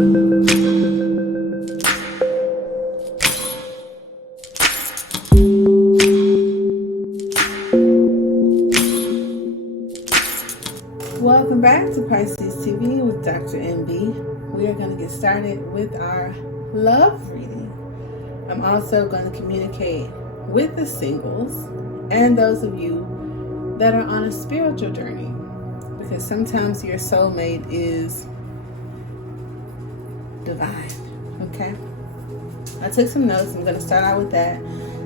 Welcome back to Pisces TV with Dr. MB. We are going to get started with our love reading. I'm also going to communicate with the singles and those of you that are on a spiritual journey, because sometimes your soulmate is divine. Okay? I took some notes. I'm going to start out with that.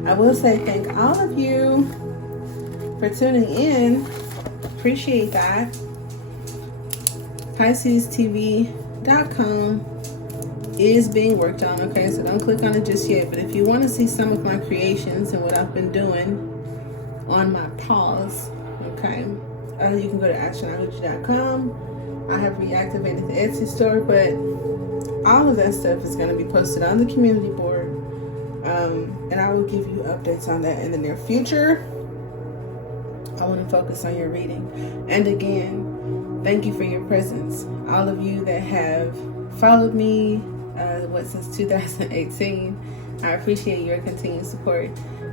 I will say thank all of you for tuning in. Appreciate that. PiscesTV.com is being worked on, okay? So don't click on it just yet. But if you want to see some of my creations and what I've been doing on my pause, okay, you can go to actionoutreach.com. I have reactivated the Etsy store, but all of that stuff is going to be posted on the community board. And I will give you updates on that in the near future. I want to focus on your reading. And again, thank you for your presence. All of you that have followed me, since 2018, I appreciate your continued support.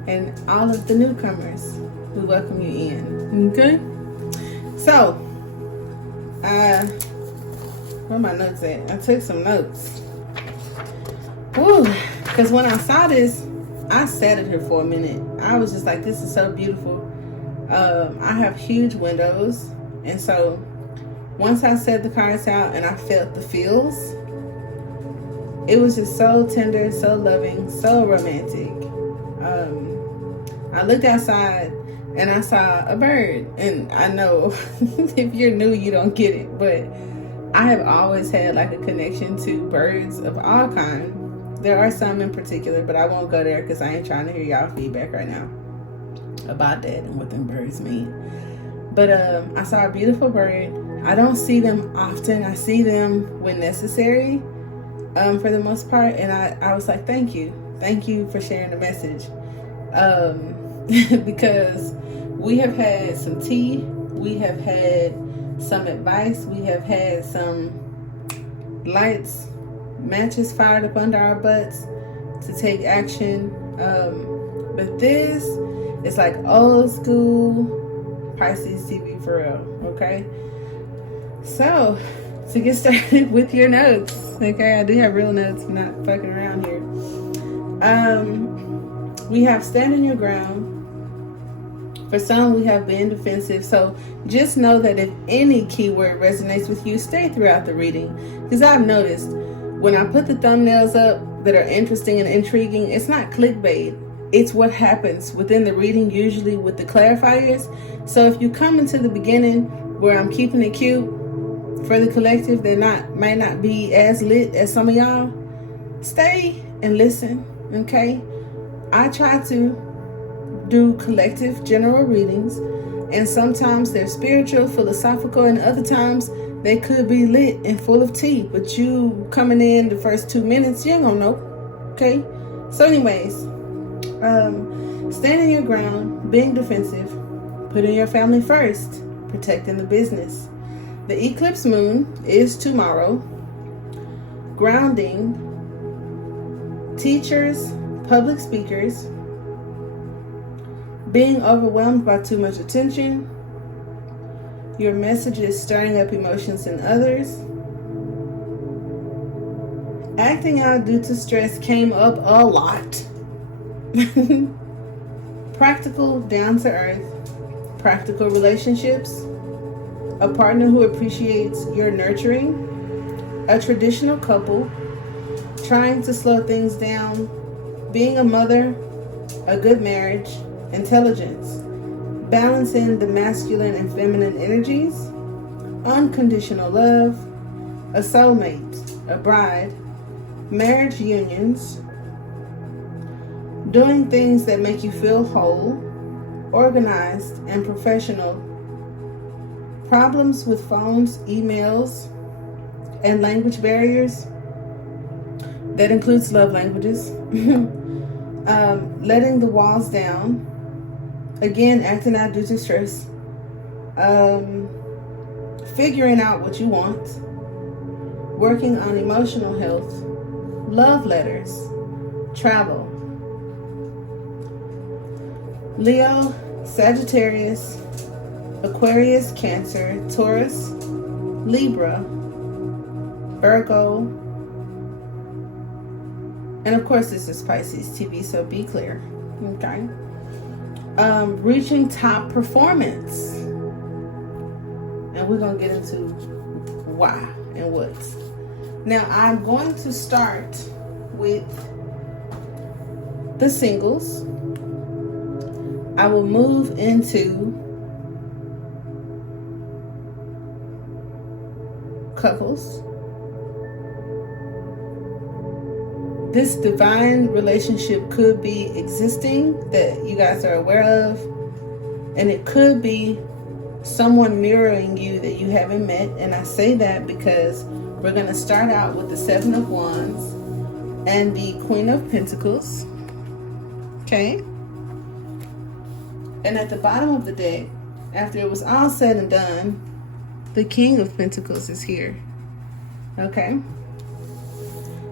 And all of the newcomers, we welcome you in. Okay? So, where are my notes at? I took some notes. Woo! Because when I saw this, I sat at her for a minute. I was just like, this is so beautiful. I have huge windows, and so once I set the cards out and I felt the feels, it was just so tender, so loving, so romantic. I looked outside and I saw a bird, and I know if you're new you don't get it, but I have always had like a connection to birds of all kinds. There are some in particular, but I won't go there because I ain't trying to hear y'all feedback right now about that and what them birds mean. But I saw a beautiful bird. I don't see them often. I see them when necessary, for the most part. And I was like, thank you for sharing the message, because we have had some tea, we have had some advice, we have had some lights, matches fired up under our butts to take action, but this is like old school Pisces TV for real. Okay, so to get started with your notes, okay, I do have real notes, I'm not fucking around here. We have standing your ground. For some, we have been defensive. So just know that if any keyword resonates with you, stay throughout the reading, because I've noticed when I put the thumbnails up that are interesting and intriguing, it's not clickbait. It's what happens within the reading, usually with the clarifiers. So if you come into the beginning where I'm keeping it cute for the collective that might not be as lit as some of y'all, stay and listen, okay? I try to do collective general readings, and sometimes they're spiritual, philosophical, and other times they could be lit and full of tea, but you coming in the first 2 minutes, you ain't gonna know, okay? So anyways, standing your ground, being defensive, putting your family first, protecting the business. The eclipse moon is tomorrow. Grounding, teachers, public speakers, being overwhelmed by too much attention, your messages stirring up emotions in others, acting out due to stress came up a lot. Practical, down to earth, practical relationships, a partner who appreciates your nurturing, a traditional couple, trying to slow things down, being a mother, a good marriage, intelligence, balancing the masculine and feminine energies, unconditional love, a soulmate, a bride, marriage unions, doing things that make you feel whole, organized and professional, problems with phones, emails, and language barriers. That includes love languages. Letting the walls down. Again, acting out due to stress. Figuring out what you want. working on emotional health, love letters, travel. Leo, Sagittarius, Aquarius, Cancer, Taurus, Libra, Virgo, and of course this is Pisces TV, so be clear. Okay. Reaching top performance. And we're going to get into why and what. Now, I'm going to start with the singles. I will move into couples. This divine relationship could be existing that you guys are aware of, and it could be someone mirroring you that you haven't met. And I say that because we're going to start out with the Seven of Wands and the Queen of Pentacles. Okay? And at the bottom of the deck, after it was all said and done, the King of Pentacles is here. Okay?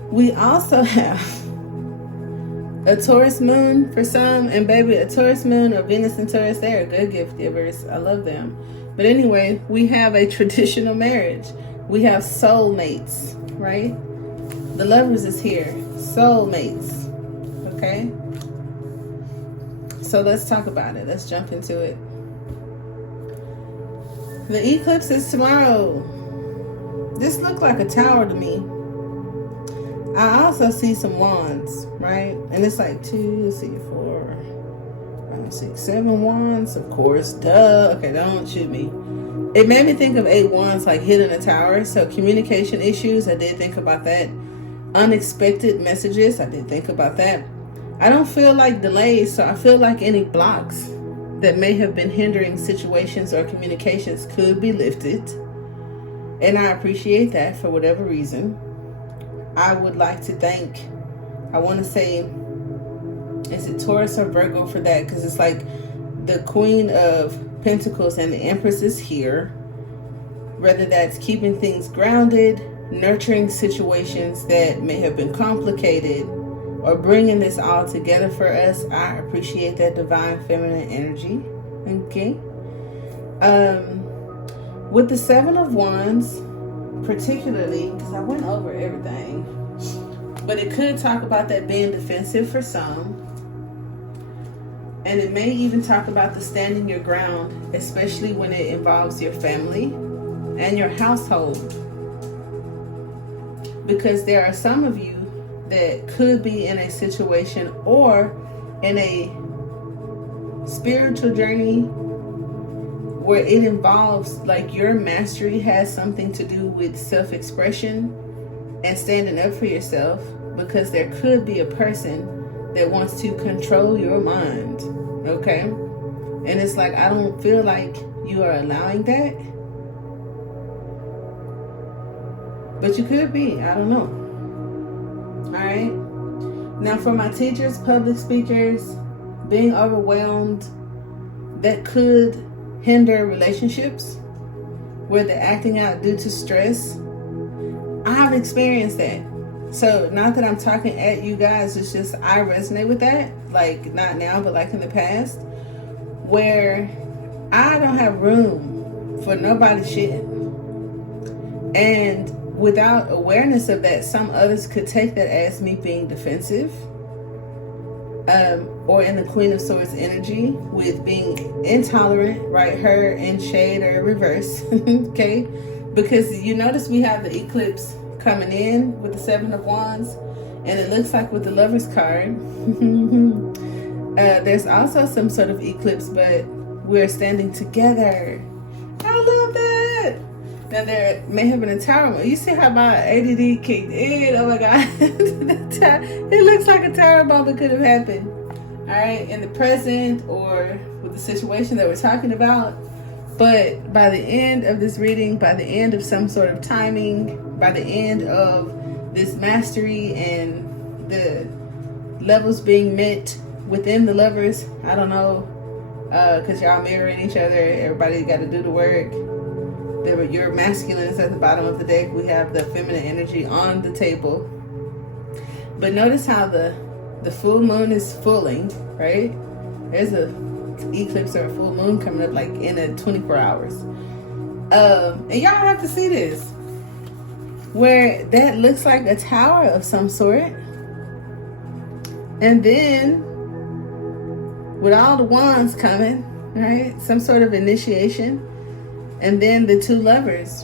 We also have a Taurus moon for some, and baby, a Taurus moon or Venus and Taurus, they are good gift givers. I love them. But anyway, we have a traditional marriage. We have soulmates, right? The Lovers is here. Soulmates. Okay? So let's talk about it. Let's jump into it. The eclipse is tomorrow. This looked like a tower to me. I also see some wands, right? And it's like 2, 3, 4, 5, 6, 7 wands. Of course, duh. Okay, don't shoot me. It made me think of 8 wands like hidden in a tower. So communication issues, I did think about that. Unexpected messages, I did think about that. I don't feel like delays, so I feel like any blocks that may have been hindering situations or communications could be lifted. And I appreciate that for whatever reason. I would like to thank, I want to say, is it Taurus or Virgo for that? Because it's like the Queen of Pentacles and the Empress is here. Whether that's keeping things grounded, nurturing situations that may have been complicated, or bringing this all together for us, I appreciate that divine feminine energy. Okay. With the Seven of Wands, particularly, because I went over everything, but it could talk about that being defensive for some, and it may even talk about the standing your ground, especially when it involves your family and your household, because there are some of you that could be in a situation or in a spiritual journey where it involves, like, your mastery has something to do with self-expression and standing up for yourself, because there could be a person that wants to control your mind, okay? And it's like, I don't feel like you are allowing that, but you could be, I don't know. All right? Now, for my teachers, public speakers, being overwhelmed, that could hinder relationships where they're acting out due to stress. I've experienced that. So not that I'm talking at you guys, it's just I resonate with that, like not now, but like in the past, where I don't have room for nobody's shit. And without awareness of that, some others could take that as me being defensive, or in the Queen of Swords energy with being intolerant, right? Her in shade or reverse, okay? Because you notice we have the eclipse coming in with the Seven of Wands, and it looks like with the Lover's card, there's also some sort of eclipse, but we're standing together. I love that. Now, there may have been a tower. You see how my ADD kicked in? Oh my God. It looks like a tower moment could have happened. All right, in the present or with the situation that we're talking about. But by the end of this reading, by the end of some sort of timing, by the end of this mastery and the levels being met within the lovers, I don't know, because y'all mirroring each other, everybody got to do the work. Your masculine is at the bottom of the deck. We have the feminine energy on the table. But notice how the full moon is fulling, right? There's a eclipse or a full moon coming up like in a 24 hours. And y'all have to see this, where that looks like a tower of some sort. And then with all the wands coming, right? Some sort of initiation. And then the two lovers.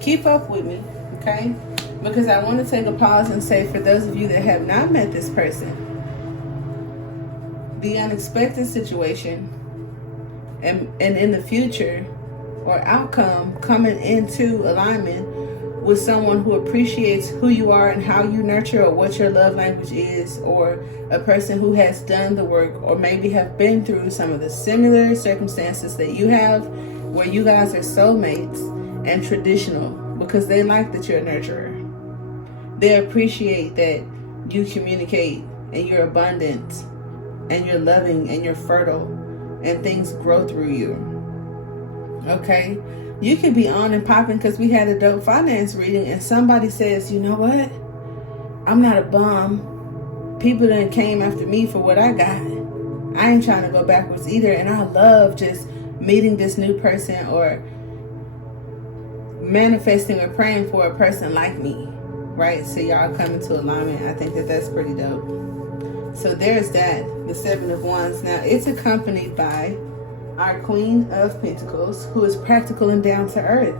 Keep up with me, okay? Because I want to take a pause and say, for those of you that have not met this person, the unexpected situation and in the future or outcome coming into alignment with someone who appreciates who you are and how you nurture, or what your love language is, or a person who has done the work or maybe have been through some of the similar circumstances that you have, where you guys are soulmates and traditional, because they like that you're a nurturer. They appreciate that you communicate and you're abundant and you're loving and you're fertile and things grow through you. Okay? You could be on and popping because we had a dope finance reading and somebody says, you know what? I'm not a bum. People done came after me for what I got. I ain't trying to go backwards either. And I love just meeting this new person or manifesting or praying for a person like me, right? So y'all come into alignment. I think that that's pretty dope. So there's that, the Seven of Wands. Now it's accompanied by our Queen of Pentacles, who is practical and down to earth.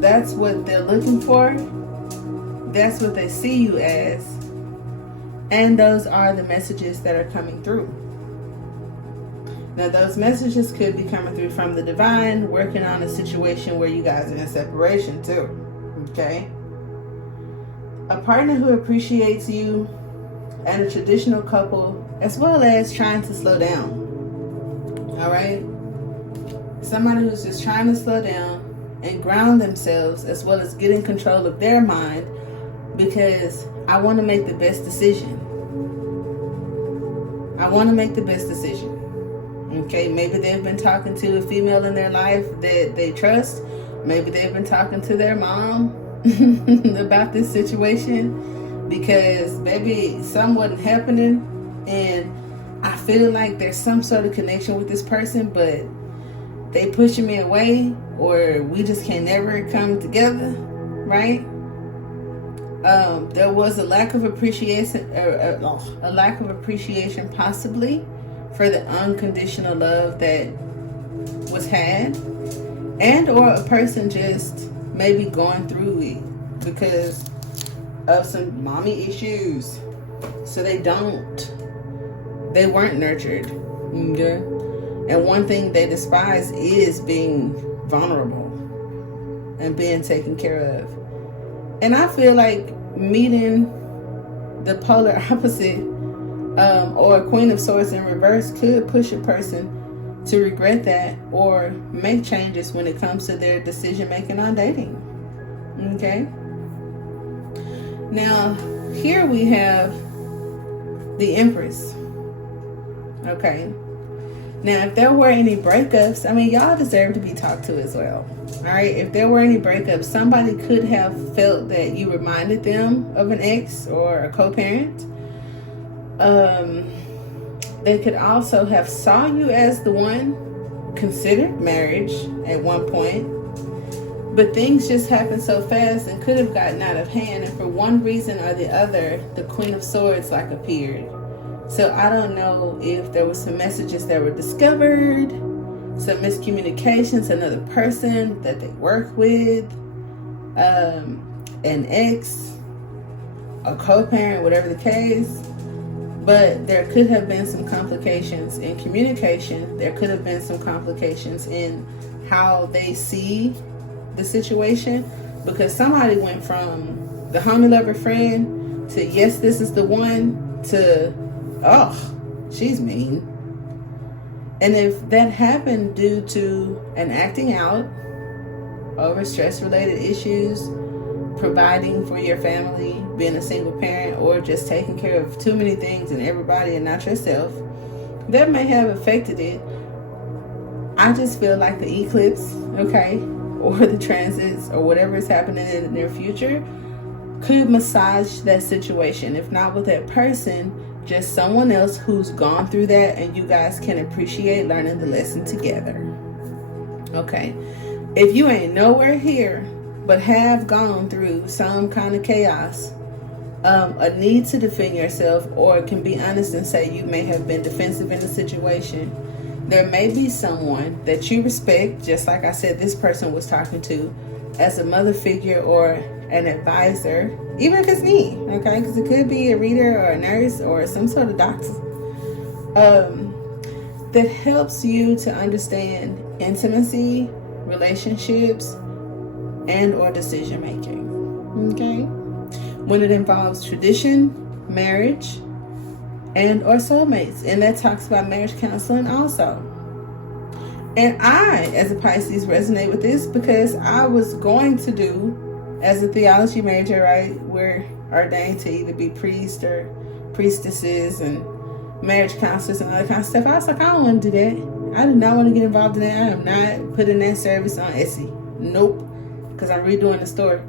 That's what they're looking for. That's what they see you as. And those are the messages that are coming through. Now, those messages could be coming through from the divine, working on a situation where you guys are in separation too. Okay? A partner who appreciates you, and a traditional couple, as well as trying to slow down. All right? Somebody who's just trying to slow down and ground themselves, as well as get in control of their mind, because I want to make the best decision. I want to make the best decision. Okay, maybe they've been talking to a female in their life that they trust. Maybe they've been talking to their mom about this situation, because maybe something wasn't happening and I feel like there's some sort of connection with this person, but they pushing me away, or we just can never come together, right? There was a lack of appreciation, possibly, for the unconditional love that was had, and or a person just maybe going through it because of some mommy issues, so they weren't nurtured. Okay? And one thing they despise is being vulnerable and being taken care of. And I feel like meeting the polar opposite, or a Queen of Swords in reverse, could push a person to regret that or make changes when it comes to their decision making on dating. Okay? Now, here we have the Empress. Okay? Now, if there were any breakups, I mean, y'all deserve to be talked to as well. Alright? If there were any breakups, somebody could have felt that you reminded them of an ex or a co-parent. They could also have saw you as the one, considered marriage at one point, but things just happened so fast and could have gotten out of hand, and for one reason or the other, the Queen of Swords appeared. So I don't know if there were some messages that were discovered, some miscommunications, another person that they work with, an ex, a co-parent, whatever the case. But there could have been some complications in communication. There could have been some complications in how they see the situation, because somebody went from the homie lover friend to, yes, this is the one, to, oh, she's mean. And if that happened due to an acting out over stress-related issues, providing for your family, being a single parent, or just taking care of too many things and everybody and not yourself, that may have affected it. I just feel like the eclipse, okay, or the transits or whatever is happening in the near future could massage that situation. If not with that person, just someone else who's gone through that, and you guys can appreciate learning the lesson together. Okay, if you ain't nowhere here but have gone through some kind of chaos, a need to defend yourself, or can be honest and say you may have been defensive in a situation, there may be someone that you respect, just like I said this person was talking to, as a mother figure or an advisor, even if it's me, okay, because it could be a reader or a nurse or some sort of doctor, that helps you to understand intimacy, relationships, and or decision making, okay, when it involves tradition, marriage, and or soulmates. And that talks about marriage counseling also. And I, as a Pisces, resonate with this because I was going to do, as a theology major, right, we're ordained to either be priests or priestesses and marriage counselors and other kind of stuff. I was like, I don't want to do that. I do not want to get involved in that. I am not putting that service on Etsy. Nope. Because I'm redoing the store.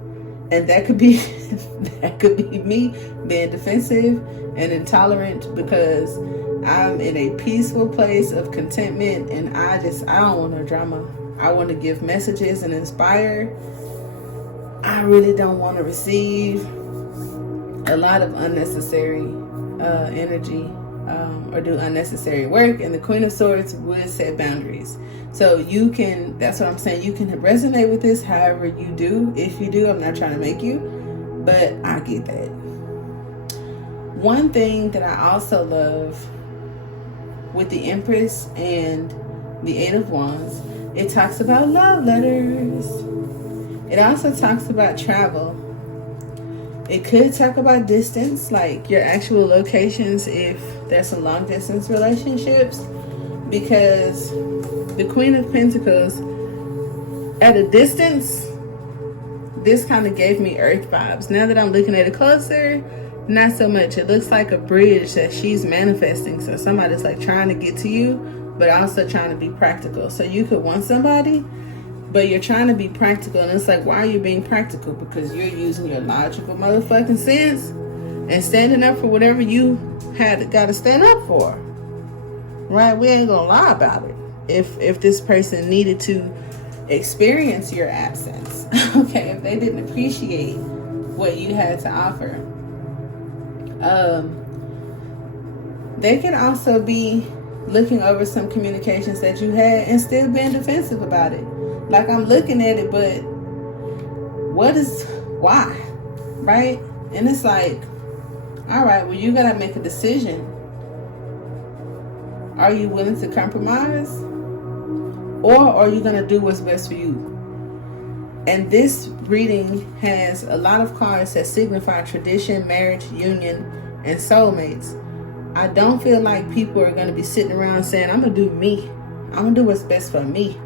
And that could be me being defensive and intolerant because I'm in a peaceful place of contentment, and I don't want no drama. I want to give messages and inspire. I really don't want to receive a lot of unnecessary energy or do unnecessary work. And the Queen of Swords would set boundaries. So you can, that's what I'm saying, you can resonate with this however you do. If you do, I'm not trying to make you, but I get that. One thing that I also love with the Empress and the Eight of Wands, it talks about love letters. It also talks about travel. It could talk about distance, like your actual locations if there's some long distance relationships, because the Queen of Pentacles at a distance, this kind of gave me Earth vibes. Now that I'm looking at it closer, not so much. It looks like a bridge that she's manifesting. So somebody's like trying to get to you, but also trying to be practical. So you could want somebody, but you're trying to be practical. And it's like, why are you being practical? Because you're using your logical motherfucking sense and standing up for whatever you got to stand up for. Right? We ain't going to lie about it. If this person needed to experience your absence, okay, if they didn't appreciate what you had to offer, they can also be looking over some communications that you had and still being defensive about it. Like, I'm looking at it, but why? Right? And it's like, all right, well, you got to make a decision. Are you willing to compromise? Or are you going to do what's best for you? And this reading has a lot of cards that signify tradition, marriage, union, and soulmates. I don't feel like people are going to be sitting around saying, I'm going to do me. I'm going to do what's best for me.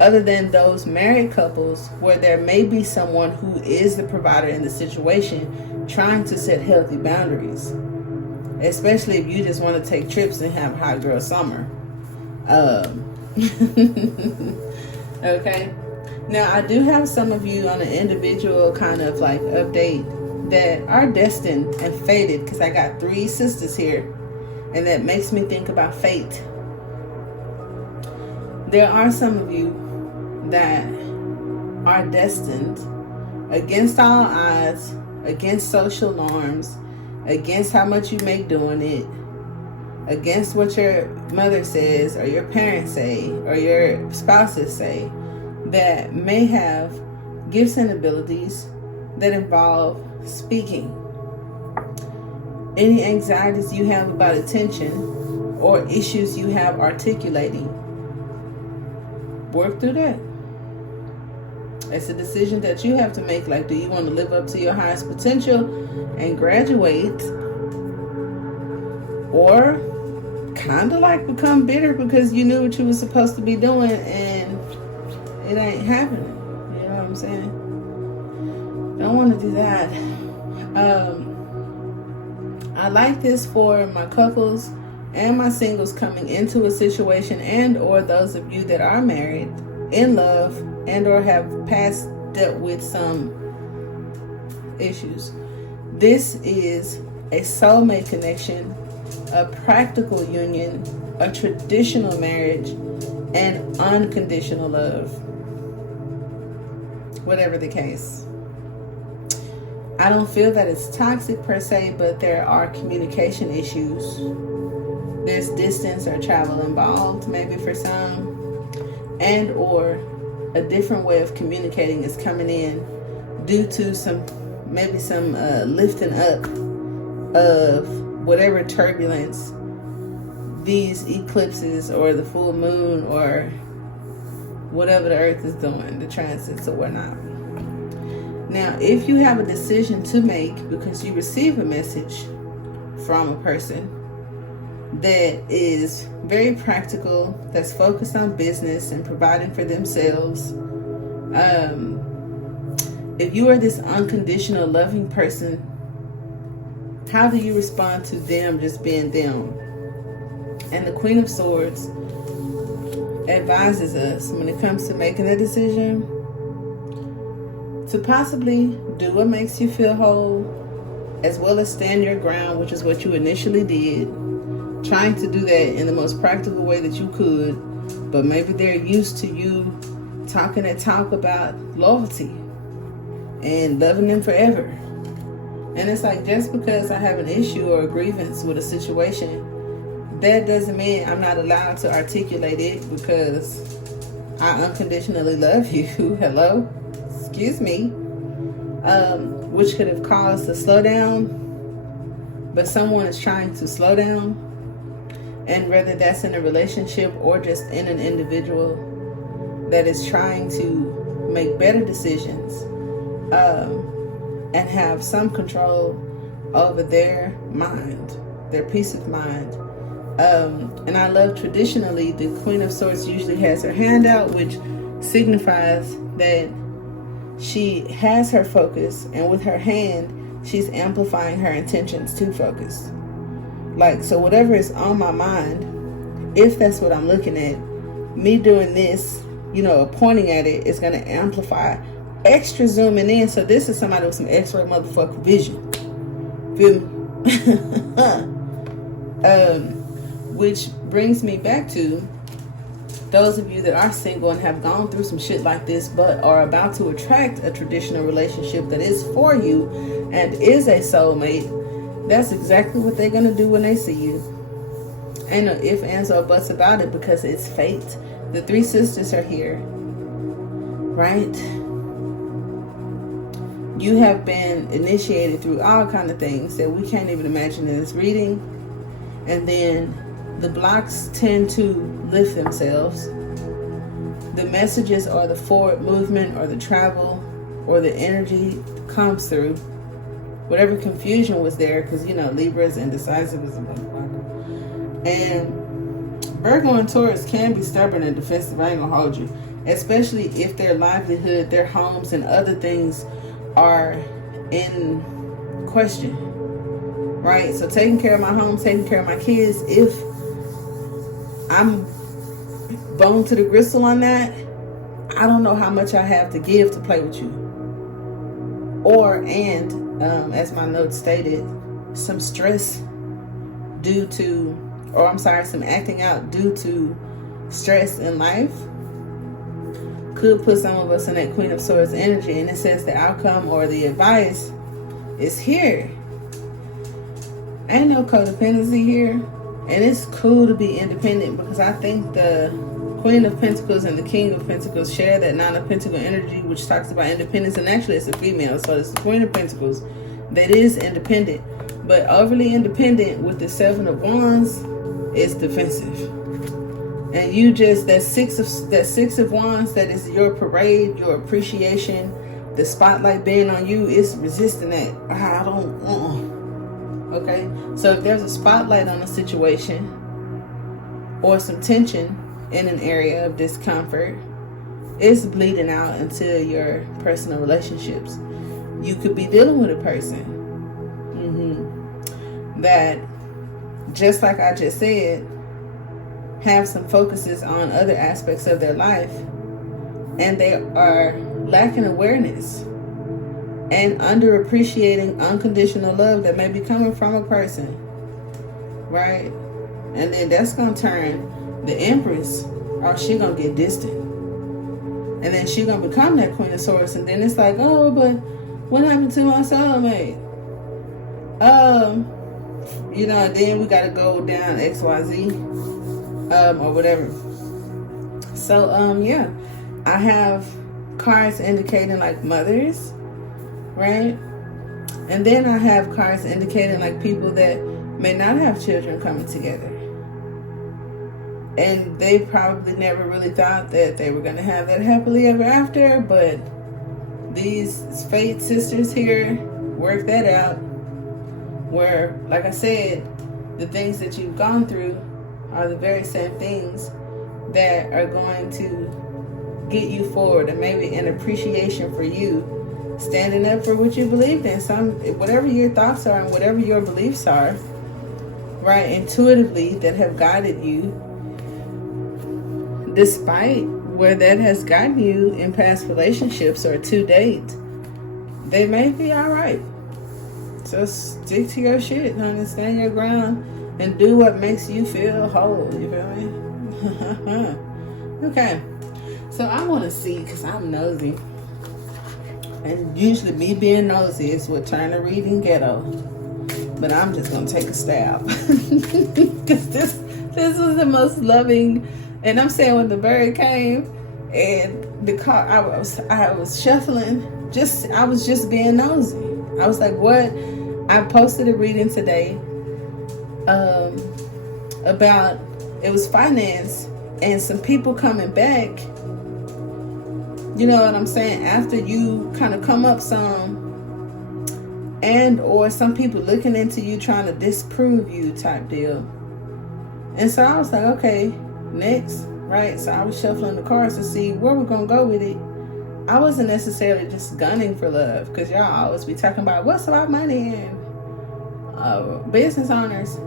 Other than those married couples where there may be someone who is the provider in the situation trying to set healthy boundaries. Especially if you just want to take trips and have hot girl summer. Okay. Now, I do have some of you on an individual kind of like update that are destined and fated, because I got 3 sisters here, and that makes me think about fate. There are some of you that are destined against all odds, against social norms, against how much you make doing it, against what your mother says or your parents say or your spouses say, that may have gifts and abilities that involve speaking. Any anxieties you have about attention or issues you have articulating, work through that. It's a decision that you have to make. Like, do you want to live up to your highest potential and graduate, or kind of like become bitter because you knew what you were supposed to be doing and it ain't happening? You know what I'm saying? Don't want to do that. I like this for my couples and my singles coming into a situation, and or those of you that are married, in love, and or have past dealt with some issues. This is a soulmate connection, a practical union, a traditional marriage, and unconditional love. Whatever the case. I don't feel that it's toxic per se, but there are communication issues. There's distance or travel involved, maybe for some, and or a different way of communicating is coming in due to some lifting up of whatever turbulence these eclipses or the full moon or whatever the earth is doing, the transits or whatnot. Now, if you have a decision to make because you receive a message from a person that is very practical, that's focused on business and providing for themselves, if you are this unconditional loving person, how do you respond to them just being them? And the Queen of Swords advises us when it comes to making a decision to possibly do what makes you feel whole, as well as stand your ground, which is what you initially did, trying to do that in the most practical way that you could, but maybe they're used to you talking that talk about loyalty and loving them forever. And it's like, just because I have an issue or a grievance with a situation, that doesn't mean I'm not allowed to articulate it because I unconditionally love you. Hello? Excuse me. Which could have caused a slowdown, but someone is trying to slow down. And whether that's in a relationship or just in an individual that is trying to make better decisions and have some control over their mind, their peace of mind. And I love, traditionally, the Queen of Swords usually has her hand out, which signifies that she has her focus, and with her hand, she's amplifying her intentions to focus. Like, so whatever is on my mind, if that's what I'm looking at, me doing this, pointing at it, is going to amplify, extra zooming in. So this is somebody with some X-ray motherfucking vision. Feel me? Which brings me back to those of you that are single and have gone through some shit like this, but are about to attract a traditional relationship that is for you and is a soulmate. That's exactly what they're going to do when they see you. Ain't no ifs, ands, or buts about it, because it's fate. The three sisters are here, right? You have been initiated through all kind of things that we can't even imagine in this reading. And then the blocks tend to lift themselves. The messages or the forward movement or the travel or the energy comes through. Whatever confusion was there, because, Libra is indecisive as a motherfucker. And Virgo and Taurus can be stubborn and defensive. I ain't gonna hold you. Especially if their livelihood, their homes, and other things are in question. Right? So taking care of my home, taking care of my kids, if I'm bone to the gristle on that, I don't know how much I have to give to play with you. As my note stated, some stress due to, some acting out due to stress in life could put some of us in that Queen of Swords energy. And it says the outcome or the advice is here. Ain't no codependency here. And it's cool to be independent, because I think the Queen of Pentacles and the King of Pentacles share that Nine of Pentacles energy, which talks about independence. And actually it's a female, so it's the Queen of Pentacles that is independent. But overly independent with the Seven of Wands is defensive. And you just, that six of Wands, that is your parade, your appreciation, the spotlight being on you, is resisting that. I don't Okay, so if there's a spotlight on a situation or some tension in an area of discomfort, it's bleeding out into your personal relationships. You could be dealing with a person that just like I just said, have some focuses on other aspects of their life, and they are lacking awareness and underappreciating unconditional love that may be coming from a person, right? And then that's going to turn the Empress, or she going to get distant. And then she going to become that Queen of Swords. And then it's like, oh, but what happened to my soulmate? You know, and then we got to go down XYZ, or whatever. So, yeah, I have cards indicating like mothers, right? And then I have cards indicating like people that may not have children coming together. And they probably never really thought that they were going to have that happily ever after, but these fate sisters here work that out, where, like I said, the things that you've gone through are the very same things that are going to get you forward, and maybe an appreciation for you standing up for what you believed in. Whatever your thoughts are and whatever your beliefs are, right, intuitively, that have guided you, despite where that has gotten you in past relationships or to date, they may be all right. So stick to your shit, honey. Stand your ground and do what makes you feel whole. You feel me? Okay. So I want to see, because I'm nosy. And usually me being nosy is what turn a reading ghetto. But I'm just going to take a stab. Because this was the most loving. And I'm saying, when the bird came and the car, I was shuffling. I was just being nosy. I was like, what? I posted a reading today about, it was finance and some people coming back. You know what I'm saying? After you kind of come up some, and or some people looking into you trying to disprove you type deal. And so I was like, okay, next, right? So I was shuffling the cards to see where we're going to go with it. I wasn't necessarily just gunning for love, because y'all always be talking about what's about money and business owners.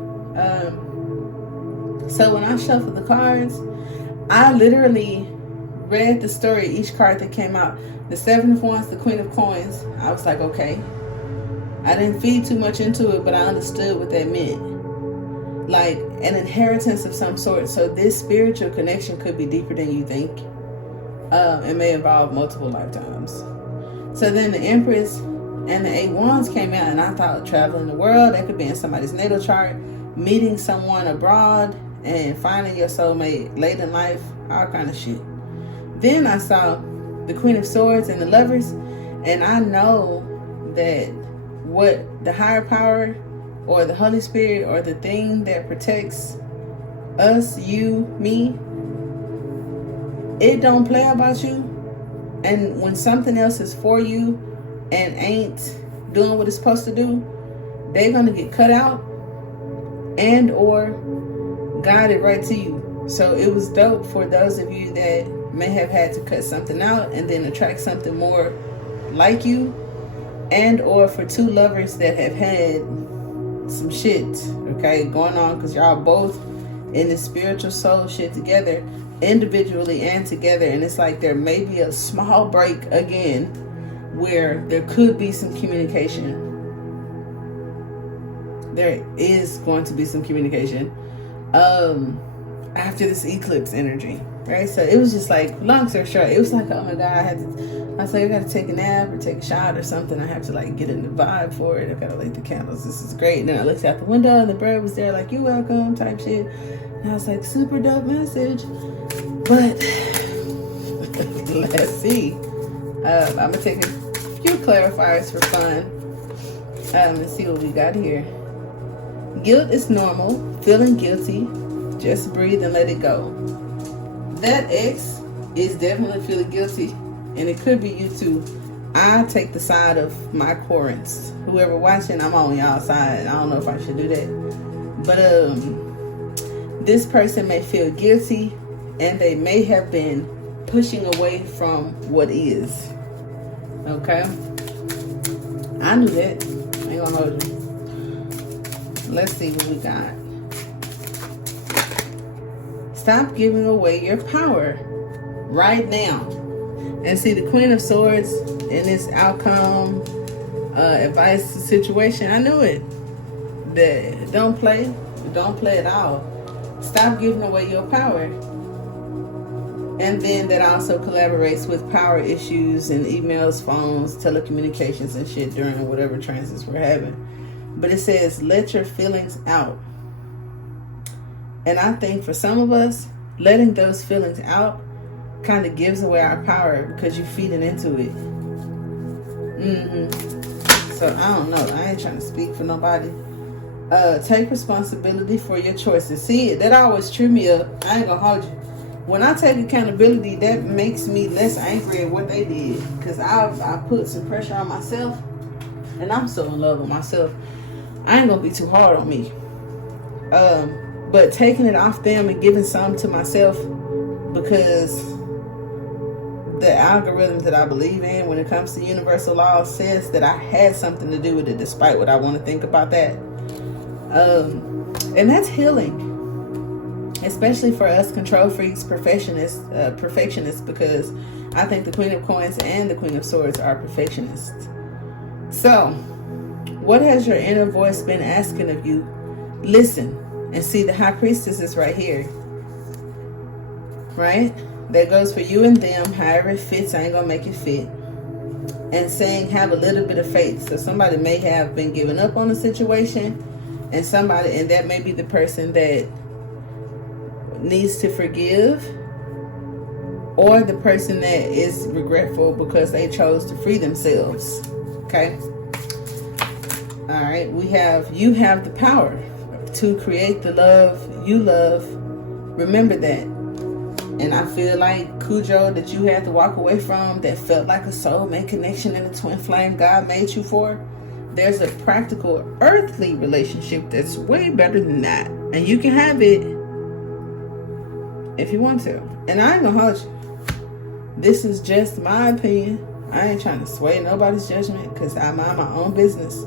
So when I shuffled the cards, I literally read the story, each card that came out. The Seven of Wands, the Queen of Coins. I was like, okay. I didn't feed too much into it, but I understood what that meant. Like an inheritance of some sort. So this spiritual connection could be deeper than you think. It may involve multiple lifetimes. So then the Empress and the Eight Wands came out, and I thought traveling the world, that could be in somebody's natal chart, meeting someone abroad, and finding your soulmate late in life, all kind of shit. Then I saw the Queen of Swords and the Lovers, and I know that what the higher power or the Holy Spirit or the thing that protects us, you, me, it don't play about you. And when something else is for you and ain't doing what it's supposed to do, they're going to get cut out and or guided right to you. So it was dope for those of you that may have had to cut something out and then attract something more like you, and or for two lovers that have had some shit, okay, going on, because y'all both in the spiritual soul shit together, individually and together, and it's like there may be a small break again where there could be some communication. There is going to be some communication after this eclipse energy, right? So it was just like, long story short, it was like, oh my God, I was like, I gotta take a nap or take a shot or something. I have to like get in the vibe for it. I gotta light the candles. This is great. And then I looked out the window and the bird was there like, you're welcome type shit. And I was like, super dope message. But let's see. I'm gonna take a few clarifiers for fun. Let's see what we got here. Guilt is normal. Feeling guilty. Just breathe and let it go. That ex is definitely feeling guilty, and it could be you too. I take the side of my Corinths. Whoever watching, I'm on y'all side. I don't know if I should do that. But this person may feel guilty, and they may have been pushing away from what is. Okay? I knew that. I ain't gonna hold you. Let's see what we got. Stop giving away your power right now. And see, the Queen of Swords in this outcome advice situation, I knew it. Don't play at all. Stop giving away your power. And then that also collaborates with power issues and emails, phones, telecommunications and shit during whatever transits we're having. But it says, let your feelings out. And I think for some of us, letting those feelings out kind of gives away our power because you're feeding into it. So I don't know. I ain't trying to speak for nobody. Take responsibility for your choices. See, that always cheer me up. I ain't gonna hold you. When I take accountability, that makes me less angry at what they did. Because I put some pressure on myself. And I'm so in love with myself. I ain't gonna be too hard on me. But taking it off them and giving some to myself, because the algorithm that I believe in when it comes to universal law says that I had something to do with it, despite what I want to think about that. And that's healing, especially for us control freaks, perfectionists, because I think the Queen of Coins and the Queen of Swords are perfectionists. So, what has your inner voice been asking of you? Listen. And see, the High Priestess is right here. Right? That goes for you and them. However it fits, I ain't going to make it fit. And saying, have a little bit of faith. So somebody may have been giving up on the situation. And that may be the person that needs to forgive. Or the person that is regretful because they chose to free themselves. Okay? Alright, you have the power to create the love you love. Remember that. And I feel like Cujo that you had to walk away from, that felt like a soulmate connection and a twin flame God made you for, there's a practical earthly relationship that's way better than that. And you can have it if you want to. And I ain't gonna hold you. This is just my opinion. I ain't trying to sway nobody's judgment because I mind my own business.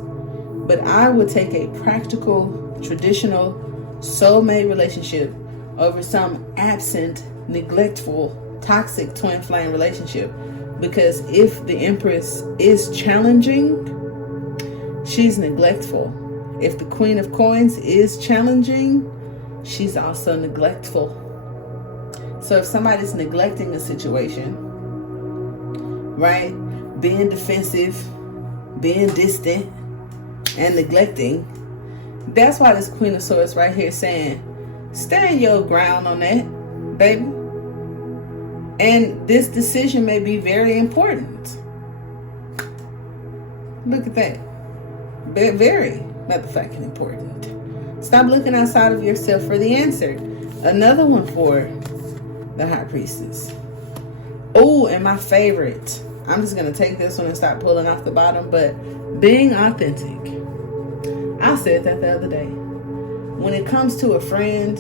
But I would take a practical, traditional soulmate relationship over some absent, neglectful, toxic twin flame relationship. Because if the Empress is challenging, she's neglectful. If the Queen of Coins is challenging, she's also neglectful. So if somebody's neglecting a situation, right, being defensive, being distant, and neglecting, that's why this Queen of Swords right here saying, stand your ground on that, baby. And this decision may be very important. Look at that. Very motherfucking important. Stop looking outside of yourself for the answer. Another one for the High Priestess. Oh, and my favorite. I'm just going to take this one and stop pulling off the bottom. But being authentic. I said that the other day. When it comes to a friend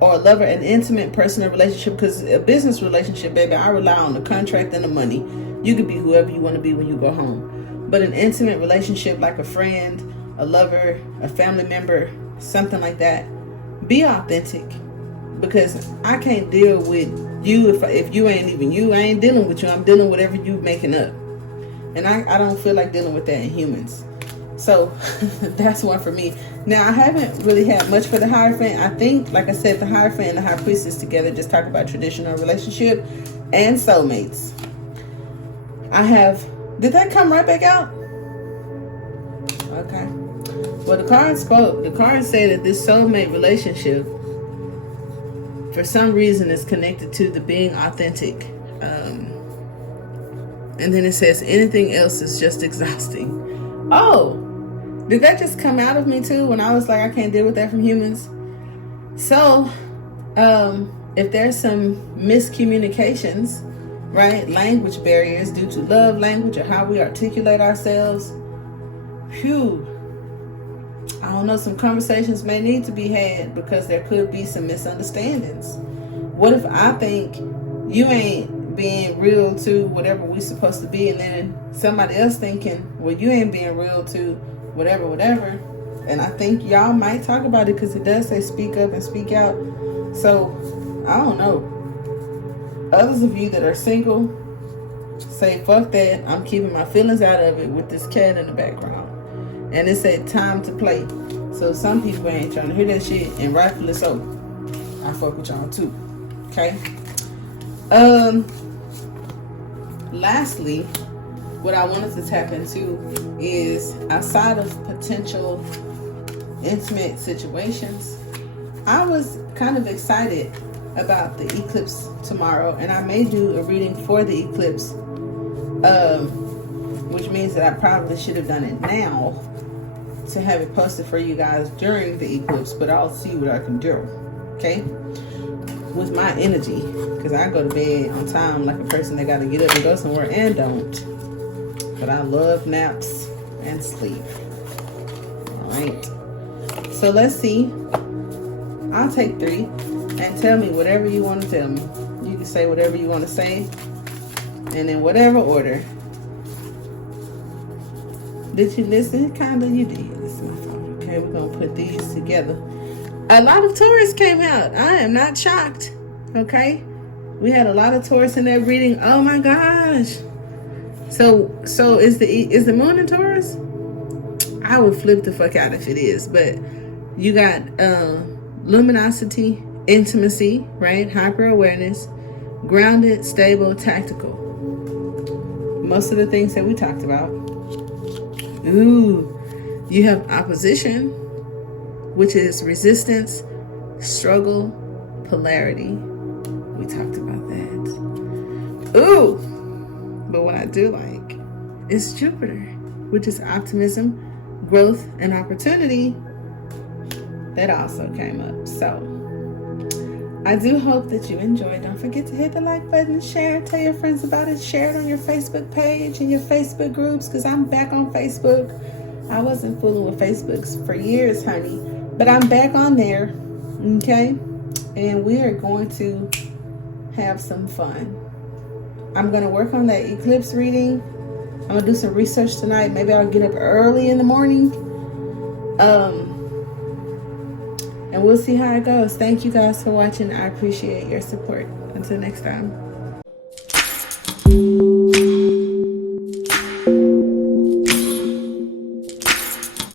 or a lover, an intimate personal relationship, because a business relationship, baby, I rely on the contract and the money. You can be whoever you want to be when you go home. But an intimate relationship like a friend, a lover, a family member, something like that, be authentic. Because I can't deal with you if you ain't even you. I ain't dealing with you. I'm dealing with whatever you making up. And I don't feel like dealing with that in humans. So that's one for me. Now, I haven't really had much for the Hierophant. I think, like I said, the Hierophant and the High Priestess together just talk about traditional relationship and soulmates. Did that come right back out? Okay. Well, the card spoke. The card said that this soulmate relationship, for some reason, is connected to the being authentic. And then it says anything else is just exhausting. Oh, did that just come out of me too when I was like, I can't deal with that from humans? So, if there's some miscommunications, right, language barriers due to love language or how we articulate ourselves, I don't know, some conversations may need to be had because there could be some misunderstandings. What if I think you ain't being real to whatever we supposed to be, and then somebody else thinking, well, you ain't being real to whatever. And I think y'all might talk about it because it does say speak up and speak out. So, I don't know. Others of you that are single, say, fuck that. I'm keeping my feelings out of it with this cat in the background. And it said time to play. So some people ain't trying to hear that shit, and rightfully so. I fuck with y'all too. Okay? Lastly, what I wanted to tap into is outside of potential intimate situations, I was kind of excited about the eclipse tomorrow, and I may do a reading for the eclipse, which means that I probably should have done it now to have it posted for you guys during the eclipse, but I'll see what I can do, okay, with my energy, because I go to bed on time like a person that got to get up and go somewhere and don't, but I love naps and sleep. All right, so let's see. I'll take 3 and tell me whatever you want to tell me. You can say whatever you want to say, and in whatever order. Did you listen? Kinda, you did. Okay, we're gonna put these together. A lot of Taurus came out. I am not shocked. Okay, we had a lot of Taurus in that reading. Oh my gosh. So is the moon in Taurus? I would flip the fuck out if it is, but you got luminosity, intimacy, right? Hyper awareness, grounded, stable, tactical. Most of the things that we talked about. Ooh, you have opposition, which is resistance, struggle, polarity. We talked about that. Ooh, but what I do like is Jupiter, which is optimism, growth, and opportunity. That also came up. So I do hope that you enjoyed. Don't forget to hit the like button, share, tell your friends about it, share it on your Facebook page and your Facebook groups, because I'm back on Facebook. I wasn't fooling with Facebook for years, honey, but I'm back on there, okay? And we are going to have some fun. I'm going to work on that eclipse reading. I'm going to do some research tonight. Maybe I'll get up early in the morning. And we'll see how it goes. Thank you guys for watching. I appreciate your support. Until next time.